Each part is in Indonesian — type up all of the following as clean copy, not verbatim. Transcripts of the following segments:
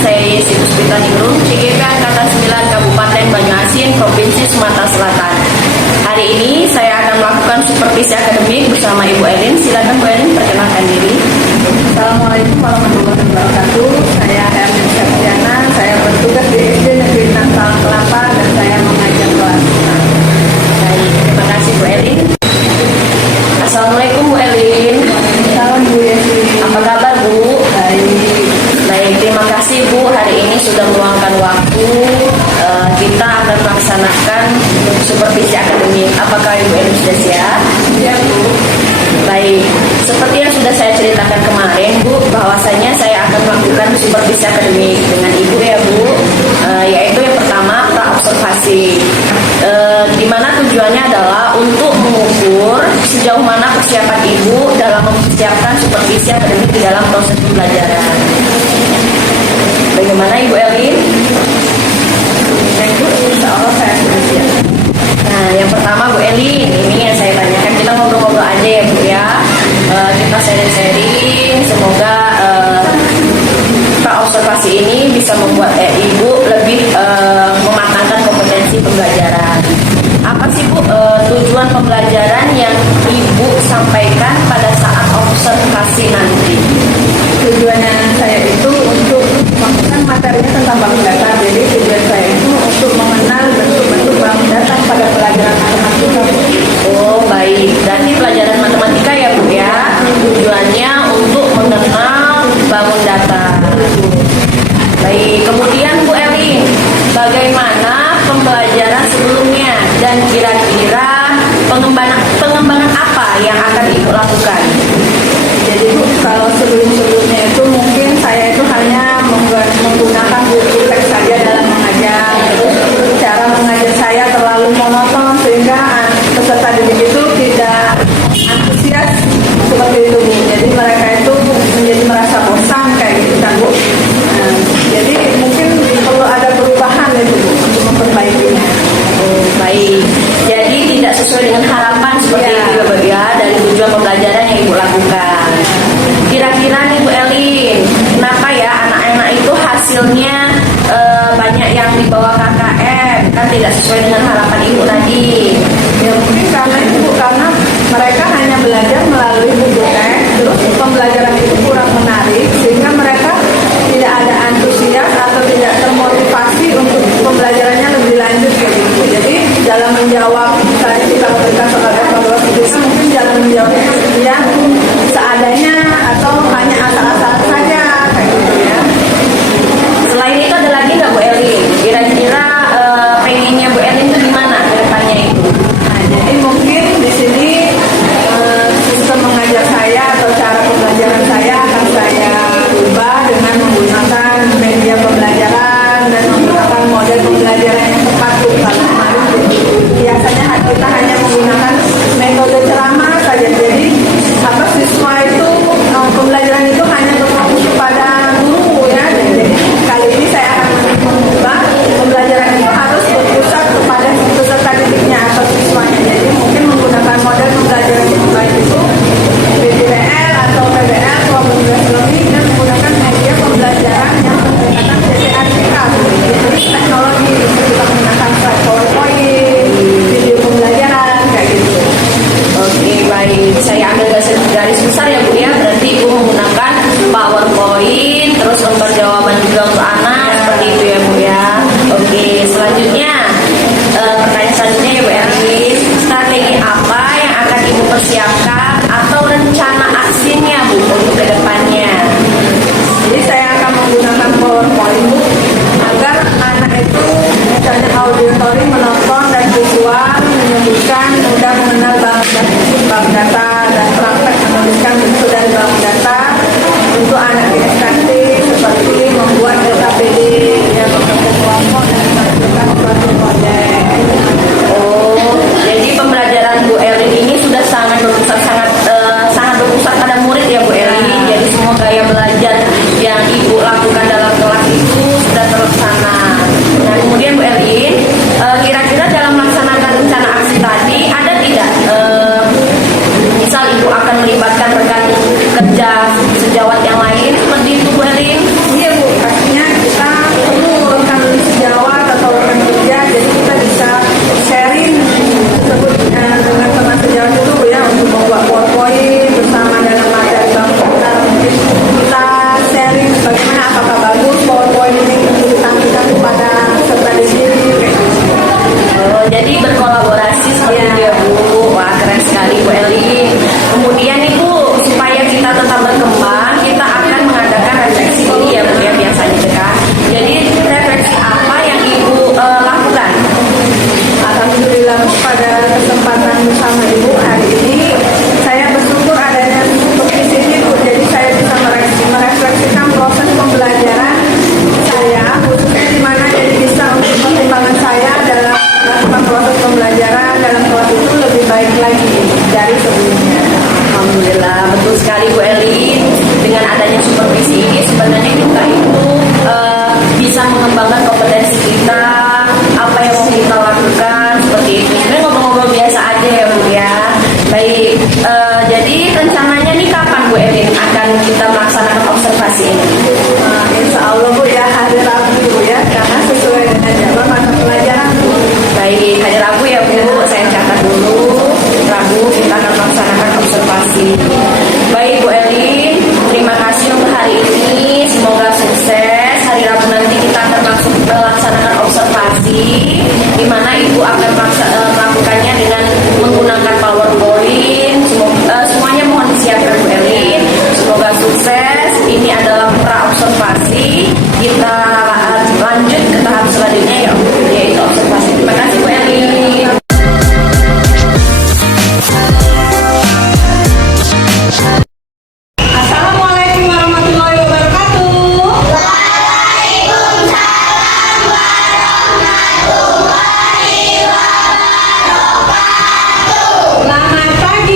saya Yesi Puspita Ningrum, CGP Angkatan 9 Kabupaten Banyuasin, Provinsi Sumatera Selatan. Hari ini saya akan melakukan supervisi akademik bersama Ibu Elin. Silakan Bu Elin perkenalkan diri. Assalamualaikum warahmatullahi wabarakatuh. Saya Erlin Septiana, saya bertugas di SD Negeri Tangsel Kelapa dan saya mengajar kelas. Baik, terima kasih Bu Elin. Assalamualaikum Bu Elin. Salam Bu Yesi. Apa kabar Bu? Baik. Baik, terima kasih Bu hari ini sudah meluangkan waktu. Kita akan melaksanakan supervisi akademik. Apakah Ibu Elin sudah siap? Ya Bu. Baik, seperti yang sudah saya ceritakan kemarin Bu, bahwasanya saya akan melakukan supervisi akademik dengan Ibu ya Bu, yaitu yang pertama praobservasi, di mana tujuannya adalah untuk mengukur sejauh mana persiapan Ibu dalam mempersiapkan supervisi akademik di dalam proses pembelajaran. Bagaimana Ibu Elin? Ibu, insya Allah saya sudah siap. Nah, yang pertama Bu Elin, ini yang saya tanyakan, kita ngobrol-ngobrol aja ya Bu ya. Kita sharing-sharing, semoga praobservasi ini bisa membuat Ibu lebih mematangkan kompetensi pembelajaran. Apa sih Bu tujuan pembelajaran yang Ibu sampaikan pada saat observasi nanti? Tujuannya saya itu untuk melakukan materinya tentang bangun data. Jadi tujuan saya itu untuk mengenal bentuk-bentuk bangun data pada pelajaran matematika. Oh baik, berarti pelajaran matematika ya Bu ya. Tujuannya untuk mengenal bangun data. Baik, kemudian Bu Elin, bagaimana pembelajaran sebelumnya dan kira-kira pengembangan apa yang akan Ibu lakukan? Jadi Bu, kalau sebelum-sebelumnya itu mungkin saya itu hanya menggunakan buku teks saja dalam mengajar. Terus cara mengajar saya terlalu monoton sehingga peserta didik itu tidak antusias seperti itu Bu. Jadi mereka itu menjadi merasa bosan kayak gitu kan Bu. Jadi mungkin perlu ada perubahan itu Bu untuk memperbaikinya. Oh, baik, jadi tidak sesuai dengan harapan seperti itu ya Bu ya, dari tujuan pembelajaran yang Ibu lakukan. Kira-kira nih Bu Elin, kenapa ya anak-anak itu hasilnya banyak yang di bawah KKM, kan tidak sesuai dengan harapan Ibu tadi? Ya mungkin karena itu Bu, karena mereka hanya belajar melalui buku teks, terus pembelajaran itu kurang menarik sehingga mereka tidak ada antusias atau tidak termotivasi untuk pembelajarannya lebih lanjut kayak gitu. Jadi dalam menjawab tadi kita memberikan soal evaluasi itu mungkin dalam menjawabnya ya seadanya atau hanya asal-asalan saja kayak gitu ya. Selain itu ada lagi nggak Bu Elin? Kira-kira pengennya Bu Elin itu gimana ke depannya itu? Nah, jadi mungkin di sini sistem mengajar saya atau cara pembelajaran saya akan saya ubah dengan menggunakan media pembelajaran dan menggunakan model pembelajaran yang tepat Bu. Kalau kemarin biasanya kita hanya menggunakan metode ceramah saja. Jadi siswa itu pembelajaran itu hanya berfokus kepada guru ya. Jadi kali ini saya akan mengubah pembelajaran itu harus berpusat kepada peserta didiknya atau siswanya. Jadi mungkin menggunakan model pembelajaran yang baik itu PBL atau PBL 12 lebih dan menggunakan media pembelajaran yang berkaitan CCRTK. Jadi teknologi bisa kita menggunakan slide PowerPoint, video pembelajaran kayak gitu. Oke baik, saya ambil garis besar ya Bu ya. Berarti Ibu menggunakan PowerPoint, terus untuk jawaban juga untuk anak seperti itu ya Bu ya. Oke, selanjutnya pertanyaan selanjutnya ya Bu Elin, strategi apa yang akan Ibu persiapkan atau rencana aksinya Bu untuk kedepannya? Jadi saya akan menggunakan PowerPoint Bu agar anak itu misalnya auditori menonton dan visual menyebutkan mudah mengenal bank data dan praktek menuliskan bentuk dari bank data untuk anak inisiatif seperti observasi, di mana Ibu akan melakukannya dengan menggunakan PowerPoint. Semuanya mohon disiapkan Bu Elin. Semoga sukses. Ini adalah pra observasi. Kita lanjut ke tahap selanjutnya yaitu observasi. Terima kasih Bu Elin. Assalamualaikum warahmatullahi wabarakatuh. Selamat pagi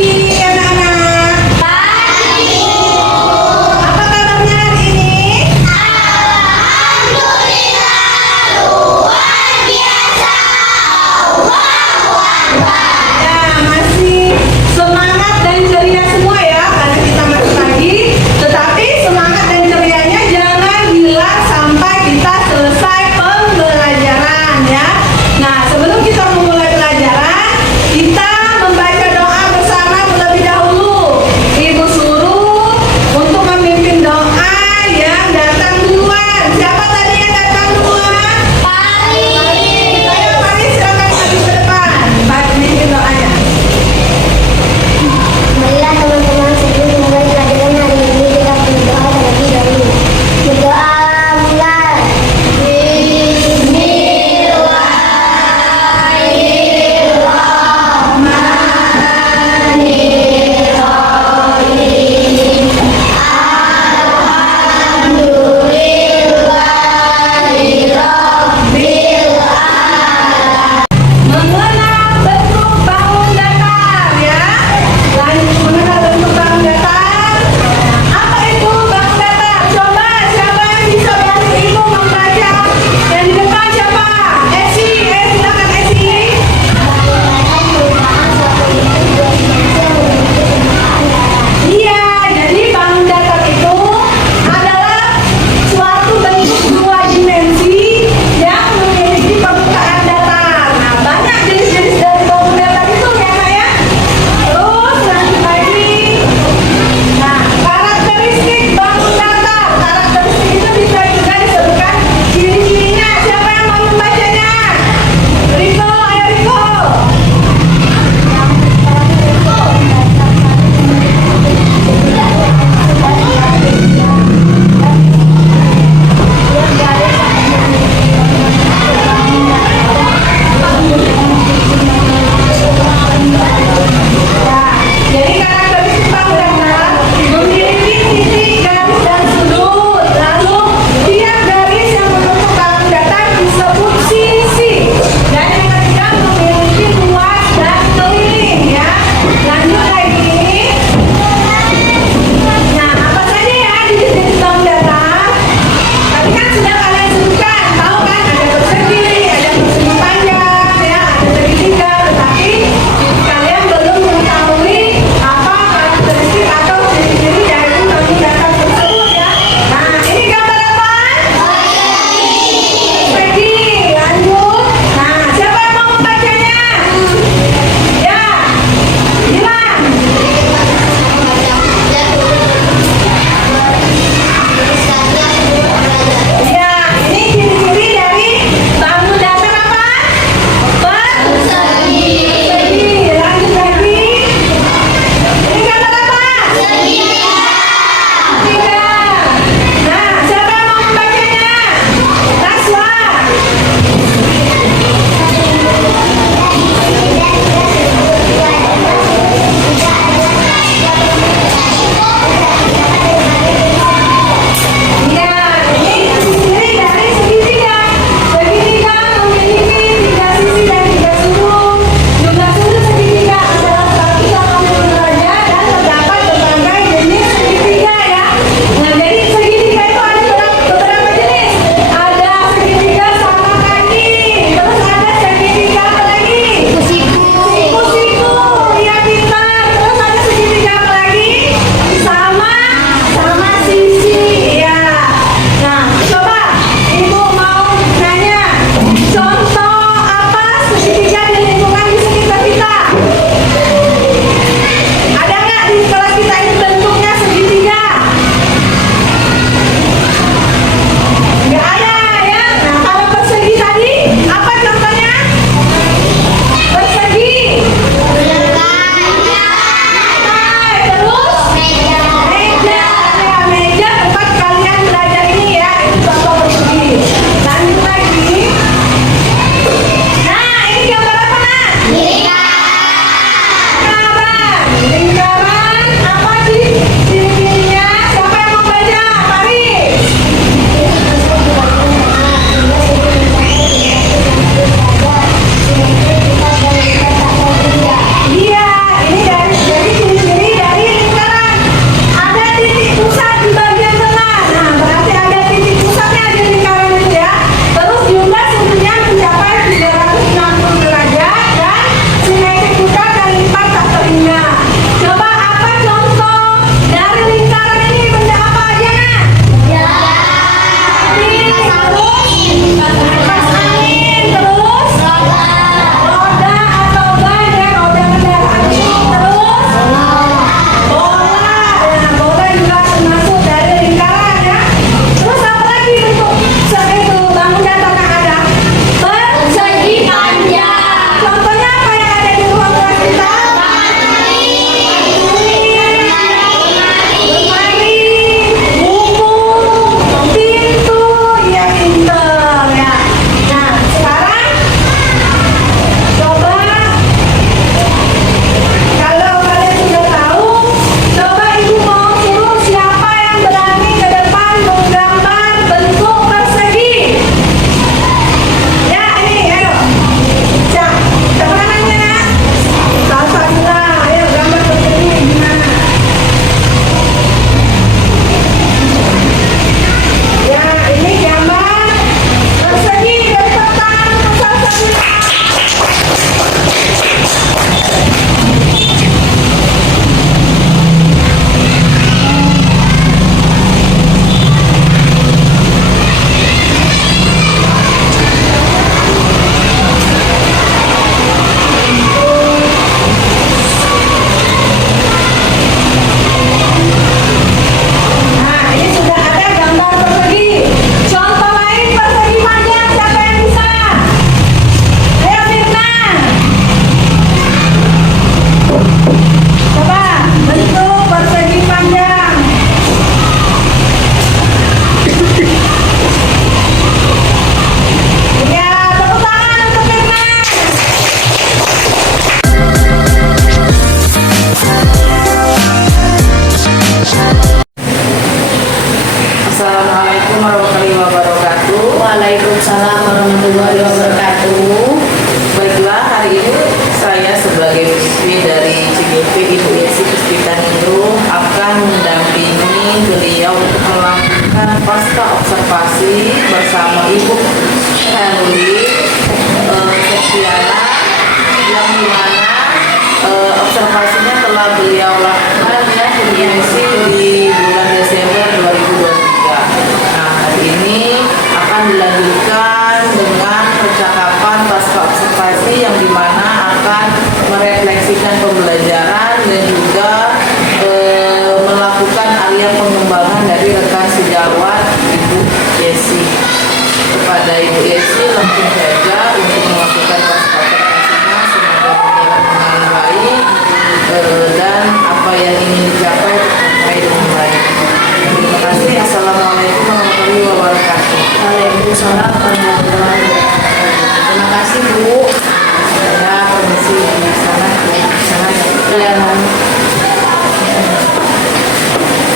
Assalamualaikum warahmatullahi wabarakatuh. Waalaikumsalam warahmatullahi wabarakatuh. Baiklah, hari ini saya sebagai siswi dari CGP Ibu Yesi Puspita Ningrum akan mendampingi beliau untuk melakukan pasca observasi bersama Ibu Herli Septiana, yang dimana observasinya telah beliau lakukan ya Ibu Yesi di bulan Desember 2023. Nah, hari ini akan dilanjutkan dengan percakapan pasca observasi yang dimana akan merefleksikan pembelajaran dan juga melakukan area pengembangan dari rekan sejawat Ibu Yesi. Kepada Ibu Yesi langsung saja untuk melakukan pasca observasinya, semoga berjalan dengan baik dan apa yang ingin dicapai tercapai dengan baik. Terima kasih. Assalamualaikum warahmatullahi wabarakatuh. Waalaikumsalam warahmatullahi wabarakatuh. Terima kasih Bu. Saya permisi di sana.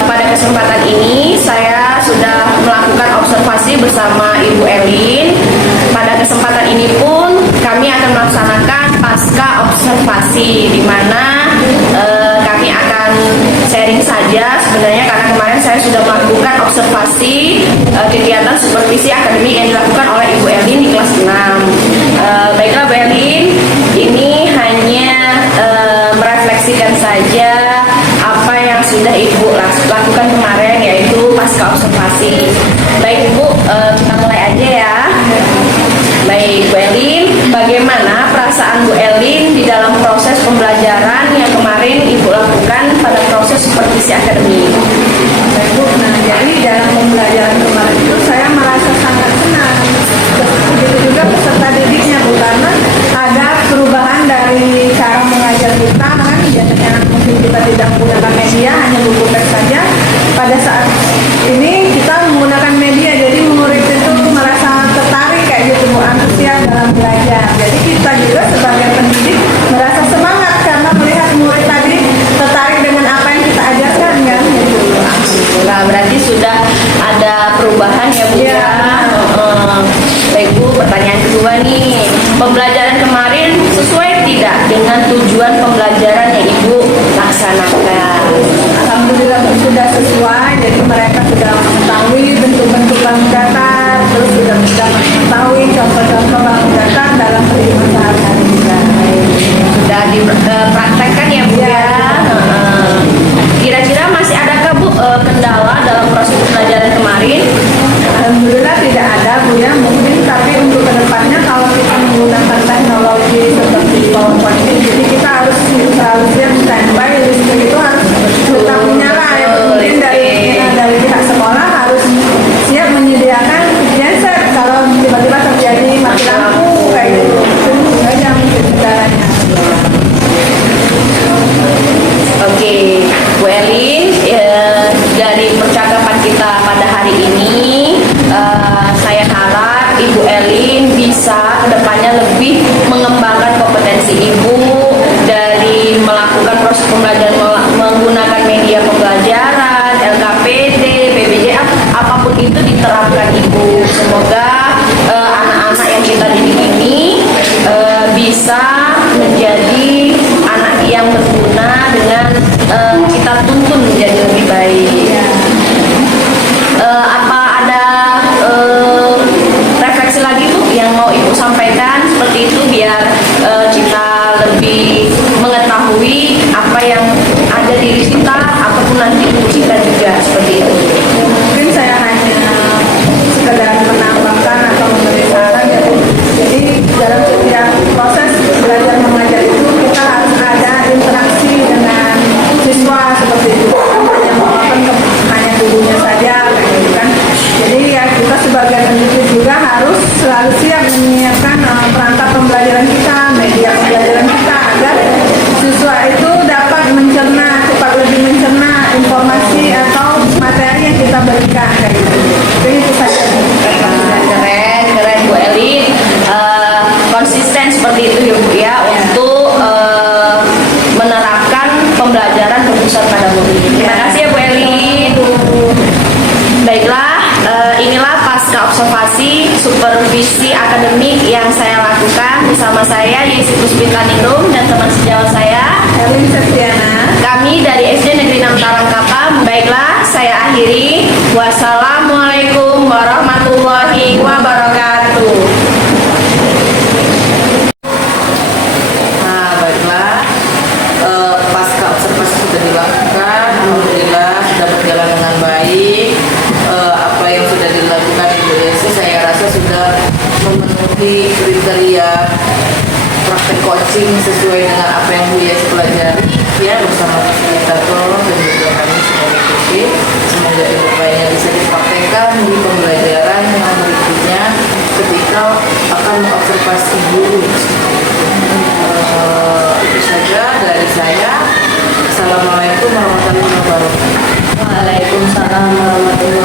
Pada kesempatan ini saya sudah melakukan observasi bersama Ibu Elin. Pada kesempatan ini pun kami akan melaksanakan pasca observasi, di mana kami akan sharing saja sebenarnya, karena kemarin saya sudah melakukan observasi kegiatan supervisi akademik yang dilakukan oleh Ibu Elin di kelas 6. Baiklah Bu Elin, ini hanya merefleksikan saja apa yang sudah Ibu lakukan kemarin, yaitu pasca observasi. Baik Bu, kita mulai aja ya. Baik Bu Elin, bagaimana perasaan Bu Elin di dalam proses pembelajaran yang kemarin Ibu lakukan pada proses supervisi akademik? Baik, Bu. Nah, jadi dalam pembelajaran kemarin itu saya merasa sangat senang. Begitu juga peserta didiknya, Bu, karena ada perubahan dari cara mengajar kita kan. Biasanya mungkin kita tidak menggunakan media, hanya buku teks saja. Pada saat ini kita menggunakan media, jadi murid itu merasa tertarik kayak gitu, Bu, antusias dalam belajar. Jadi kita juga sebagai pendidik merasa semangat karena melihat murid tadi tertarik dengan apa yang kita ajarkan kan. Gitu. Nah, berarti sudah ada perubahan ya Bu ya. Baik Bu, pertanyaan kedua nih, pembelajaran kemarin sesuai tidak dengan tujuan pembelajaran yang Ibu laksanakan? Alhamdulillah sudah sesuai, jadi mereka sudah mengetahui bentuk-bentuk bank datar, terus sudah mengetahui contoh-contoh bank datar dalam kehidupan sehari-hari kita. Sudah dipraktekkan ya Bu ya. Kira-kira masih adakah Bu kendala dalam proses pembelajaran kemarin? Alhamdulillah tidak ada, Bu ya, mungkin, tapi untuk kedepannya kalau kita menggunakan teknologi seperti PowerPoint ini, jadi kita harus siap standby, listrik itu harus tetap menyala ya. Mungkin dari pihak sekolah harus siap menyediakan genset kalau tiba-tiba terjadi mati lampu kayak gitu. Itu saja mungkin kendalanya. Oke, Bu Elin, dari percakapan kita pada hari ini, saya harap Ibu Elin bisa kedepannya lebih mengembangkan kompetensi Ibu dari melakukan proses pembelajaran menggunakan media pembelajaran, LKPD, PBJ, apapun itu diterapkan Ibu. Semoga anak-anak yang kita didik ini bisa menjadi anak yang berguna dengan kita tuntun menjadi lebih baik. Apa ada refleksi lagi Bu yang mau Ibu sampaikan seperti itu, biar kita lebih mengetahui apa yang ada di diri kita ataupun nanti Ibu kita juga seperti itu? Mungkin saya hanya sekedar menambahkan atau memberi saran ya, Bu. Jadi dalam setiap proses belajar mengajar itu Inilah pasca observasi supervisi akademik yang saya lakukan bersama saya Yesi Puspitanindung dan teman sejawat saya Erwin Septiana. kami dari SD Negeri 6 Tarangkapa. Baiklah, saya akhiri. Wassalamualaikum warahmatullahi wabarakatuh. Nah, baiklah, pasca observasi sudah dilakukan, alhamdulillah sudah berjalan dengan baik. Apa yang sudah dilakukan Ibu Desi saya rasa sudah memenuhi kriteria praktek coaching sesuai dengan apa yang Bu Yesi pelajari ya bersama fasilitator dan juga kami semua mengikuti. Semoga ilmu-ilmunya bisa dipraktekkan di pembelajaran yang berikutnya ketika akan mengobservasi guru. Itu saja dari saya. Assalamualaikum warahmatullahi wabarakatuh. Waalaikumsalam warahmatullahi